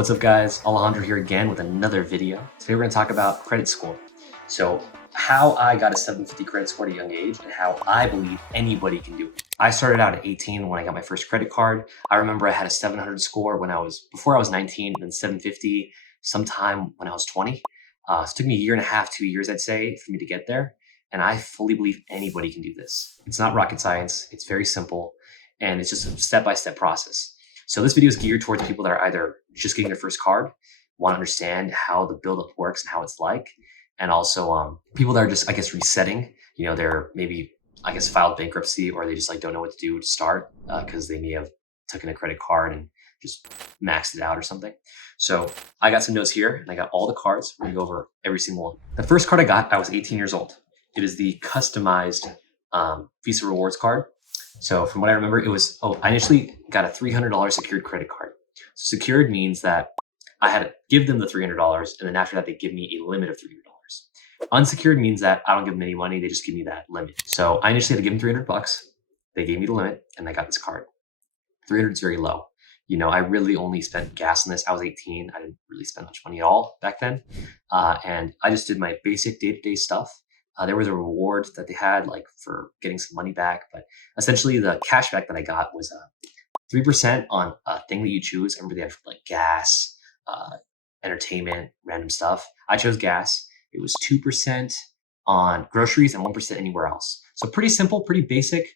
What's up guys, Alejandro here again with another video. Today we're going to talk about credit score. So how I got a 750 credit score at a young age and how I believe anybody can do it. I started out at 18 when I got my first credit card. I remember I had a 700 score before I was 19, and then 750 sometime when I was 20. So it took me a year and a half, 2 years I'd say, for me to get there. And I fully believe anybody can do this. It's not rocket science, it's very simple, and it's just a step-by-step process. So this video is geared towards people that are either just getting their first card, want to understand how the buildup works and how it's like, and also people that are just, I guess, resetting. You know, they're maybe, I guess, filed bankruptcy, or they just like don't know what to do to start because they may have taken a credit card and just maxed it out or something. So I got some notes here, and I got all the cards. We're gonna go over every single one. The first card I got, I was 18 years old. It is the customized Visa Rewards card. So from what I remember, it was, I initially got a $300 secured credit card. So secured means that I had to give them the $300, and then after that, they give me a limit of $300. Unsecured means that I don't give them any money, they just give me that limit. So I initially had to give them 300 bucks. They gave me the limit, and I got this card. 300 is very low. You know, I really only spent gas on this. I was 18. I didn't really spend much money at all back then. And I just did my basic day-to-day stuff. There was a reward that they had like for getting some money back, but essentially the cashback that I got was 3% on a thing that you choose. I remember they had like gas, entertainment, random stuff. I chose gas. It was 2% on groceries and 1% anywhere else. So pretty simple, pretty basic.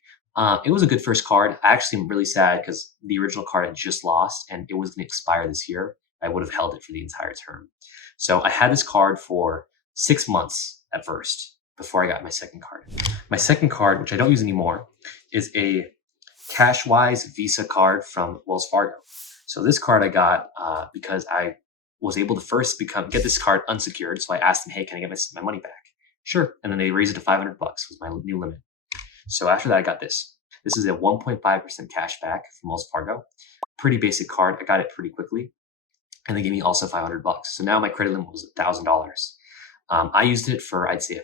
It was a good first card. I actually am really sad because the original card I just lost and it was going to expire this year. I would have held it for the entire term. So I had this card for 6 months at first before I got my second card. My second card, which I don't use anymore, is a Cashwise Visa card from Wells Fargo. So this card I got because I was able to first get this card unsecured. So I asked them, hey, can I get my money back? Sure. And then they raised it to $500 was my new limit. So after that, I got this. This is a 1.5% cash back from Wells Fargo. Pretty basic card. I got it pretty quickly. And they gave me also $500. So now my credit limit was $1,000. I used it for, I'd say,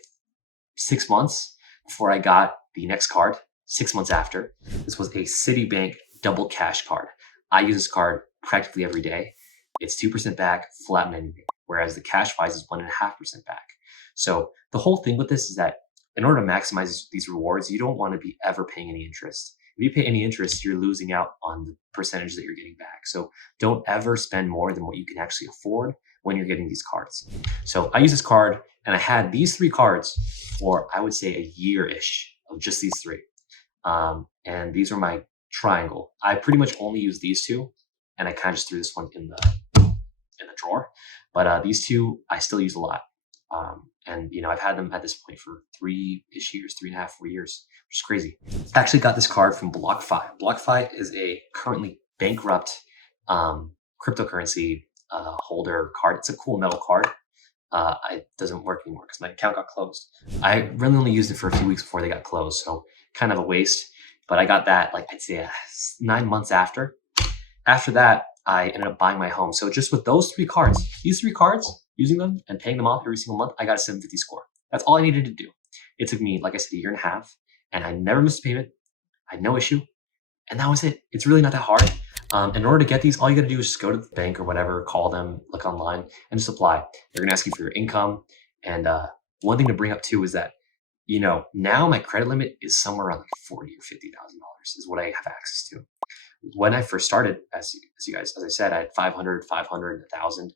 6 months before I got the next card, 6 months after. This was a Citibank double cash card. I use this card practically every day. It's 2% back, flat on anything, whereas the Cashwise is 1.5% back. So the whole thing with this is that in order to maximize these rewards, you don't want to be ever paying any interest. If you pay any interest, you're losing out on the percentage that you're getting back. So don't ever spend more than what you can actually afford when you're getting these cards. So I use this card, and I had these 3 cards for, I would say, a year-ish of just these 3. And these were my triangle. I pretty much only use these 2, and I kind of just threw this one in the drawer. But these 2 I still use a lot. And you know, I've had them at this point for 3-ish years, 3.5, 4 years, which is crazy. I actually got this card from BlockFi. BlockFi is a currently bankrupt cryptocurrency holder card. It's a cool metal card. It doesn't work anymore because my account got closed. I really only used it for a few weeks before they got closed, so kind of a waste. But I got that, like, I'd say 9 months after. After that, I ended up buying my home. So just with those 3 cards, these 3 cards, using them and paying them off every single month, I got a 750 score. That's all I needed to do. It took me, like I said, a year and a half, and I never missed a payment. I had no issue, and that was it. It's really not that hard. In order to get these, all you got to do is just go to the bank or whatever, call them, look online, and just apply. They're going to ask you for your income. And one thing to bring up too is that, you know, now my credit limit is somewhere around like $40,000 or $50,000 is what I have access to. When I first started, as I said, I had 500, 1,000.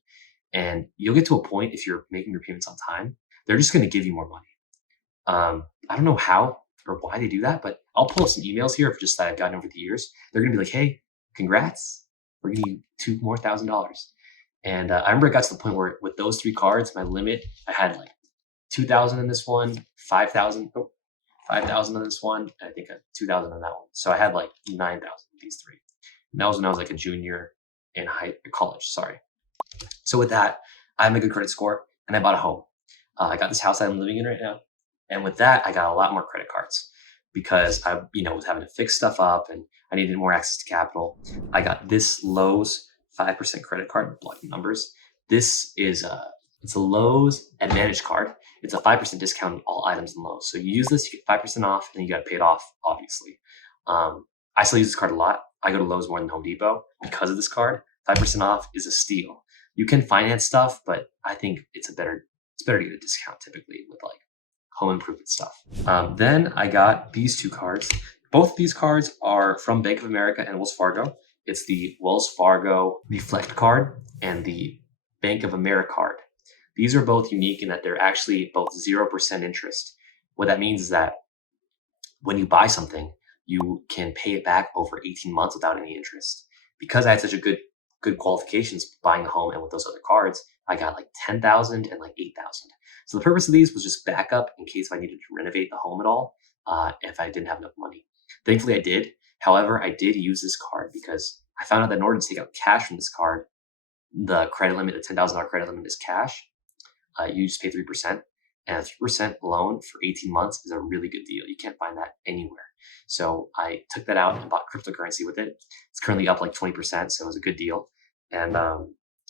And you'll get to a point, if you're making your payments on time, they're just going to give you more money. I don't know how or why they do that, but I'll pull up some emails here of just that I've gotten over the years. They're going to be like, hey, congrats, we're giving you $2 more thousand. And I remember it got to the point where with those 3 cards, my limit, I had like 2,000 in this one, 5,000 in this one, and I think 2,000 in that one. So I had like 9,000 in these 3. And that was when I was like a junior in college, sorry. So with that, I have a good credit score, and I bought a home. I got this house I'm living in right now. And with that, I got a lot more credit cards because I, was having to fix stuff up and I needed more access to capital. I got this Lowe's 5% credit card, blocking numbers. This is it's a Lowe's Advantage card. It's a 5% discount on all items in Lowe's. So you use this, you get 5% off, and you got to pay it off, obviously. I still use this card a lot. I go to Lowe's more than Home Depot because of this card. 5% off is a steal. You can finance stuff, but I think it's better to get a discount typically with like home improvement stuff. Then I got these two cards. Both these cards are from Bank of America and Wells Fargo. It's the Wells Fargo Reflect card and the Bank of America card. These are both unique in that they're actually both 0% interest. What that means is that when you buy something, you can pay it back over 18 months without any interest. Because I had such a good qualifications buying a home, and with those other cards, I got like 10,000 and like 8,000. So the purpose of these was just backup in case I needed to renovate the home at all, if I didn't have enough money. Thankfully, I did. However, I did use this card because I found out that in order to take out cash from this card, the credit limit, the $10,000 credit limit is cash. You just pay 3%. And a 3% loan for 18 months is a really good deal. You can't find that anywhere. So I took that out and bought cryptocurrency with it. It's currently up like 20%, so it was a good deal. And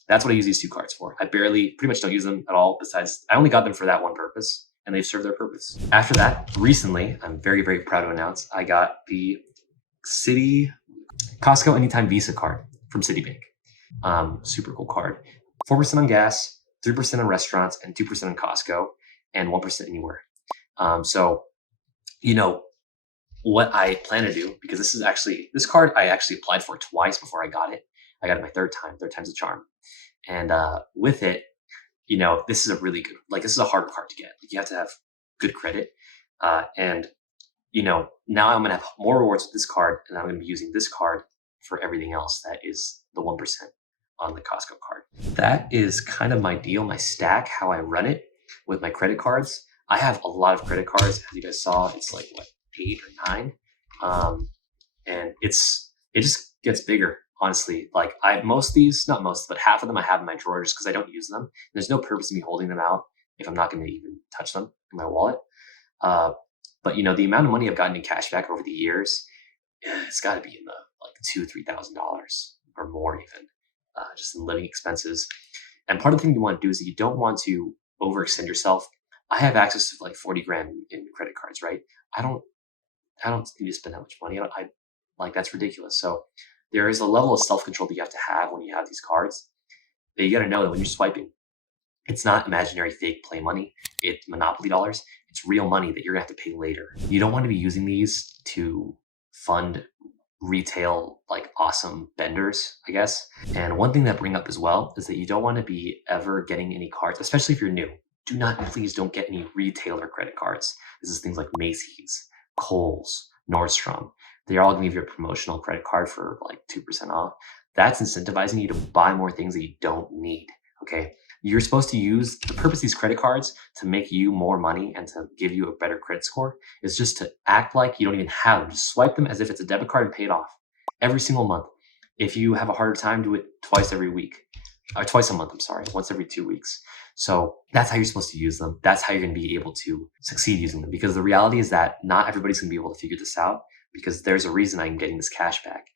that's what I use these two cards for. I pretty much don't use them at all. Besides, I only got them for that one purpose, and they've served their purpose. After that, recently, I'm very, very proud to announce, I got the Costco Anytime Visa card from Citibank. Super cool card. 4% on gas, 3% on restaurants, and 2% on Costco, and 1% anywhere. So, you know, what I plan to do, because this card I actually applied for twice before I got it. I got it my third time's a charm. And with it, this is a really good, this is a hard card to get. You have to have good credit. And now I'm gonna have more rewards with this card, and I'm gonna be using this card for everything else that is the 1% on the Costco card. That is kind of my deal, my stack, how I run it with my credit cards. I have a lot of credit cards. As you guys saw, it's like 8 or 9. And it just gets bigger, honestly. Like most of these, not most, but half of them I have in my drawer just because I don't use them. There's no purpose in me holding them out if I'm not going to even touch them in my wallet. But the amount of money I've gotten in cash back over the years, it's got to be in the $2,000-$3,000 or more even, just in living expenses. And part of the thing you want to do is that you don't want to overextend yourself. I have access to like 40 grand in credit cards, right? I don't need to spend that much money. That's ridiculous. So there is a level of self-control that you have to have when you have these cards. That you got to know that when you're swiping, it's not imaginary fake play money. It's Monopoly dollars. It's real money that you're gonna have to pay later. You don't want to be using these to fund retail awesome vendors, I guess. And one thing that bring up as well is that you don't want to be ever getting any cards, especially if you're new. Please don't get any retailer credit cards. This is things like Macy's, Kohl's, Nordstrom. They're all gonna give you a promotional credit card for 2% off. That's incentivizing you to buy more things that you don't need. Okay. You're supposed to use the purpose of these credit cards to make you more money and to give you a better credit score is just to act like you don't even have them. Just swipe them as if it's a debit card and pay it off every single month. If you have a harder time, do it twice a month, once every 2 weeks. So that's how you're supposed to use them. That's how you're going to be able to succeed using them, because the reality is that not everybody's going to be able to figure this out, because there's a reason I'm getting this cash back.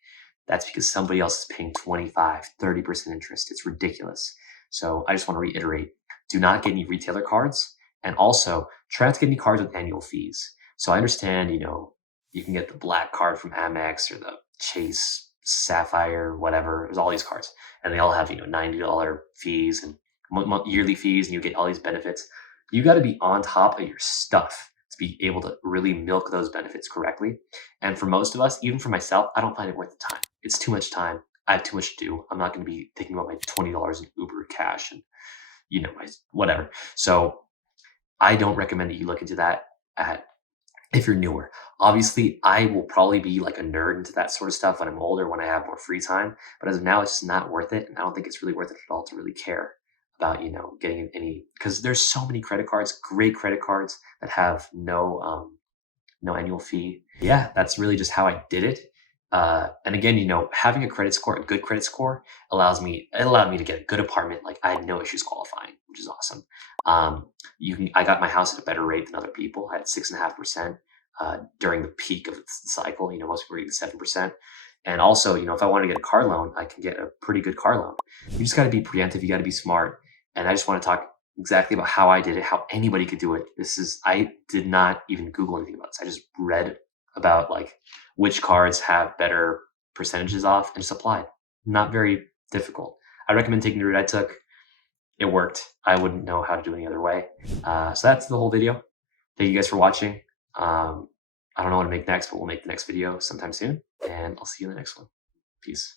That's because somebody else is paying 25, 30% interest. It's ridiculous. So I just want to reiterate, do not get any retailer cards, and also try not to get any cards with annual fees. So I understand, you can get the black card from Amex or the Chase Sapphire, whatever. There's all these cards, and they all have, $90 fees and yearly fees, and you get all these benefits. You got to be on top of your stuff to be able to really milk those benefits correctly. And for most of us, even for myself, I don't find it worth the time. It's too much time. I have too much to do. I'm not going to be thinking about my $20 in Uber cash and, whatever. So I don't recommend that you look into that if you're newer. Obviously, I will probably be like a nerd into that sort of stuff when I'm older, when I have more free time. But as of now, it's just not worth it. And I don't think it's really worth it at all to really care about, getting any, because there's so many credit cards, great credit cards that have no annual fee. Yeah, that's really just how I did it. And again, having a good credit score allowed me to get a good apartment. I had no issues qualifying, which is awesome. I got my house at a better rate than other people. I had 6.5% during the peak of the cycle. Most people are getting 7%. And also, if I want to get a car loan, I can get a pretty good car loan. You just got to be preemptive. You got to be smart. And I just want to talk exactly about how I did it, how anybody could do it. I did not even Google anything about this. I just read about which cards have better percentages off and just applied. Not very difficult. I recommend taking the route I took. It worked. I wouldn't know how to do any other way. So that's the whole video. Thank you guys for watching. I don't know what to make next, but we'll make the next video sometime soon, and I'll see you in the next one. Peace.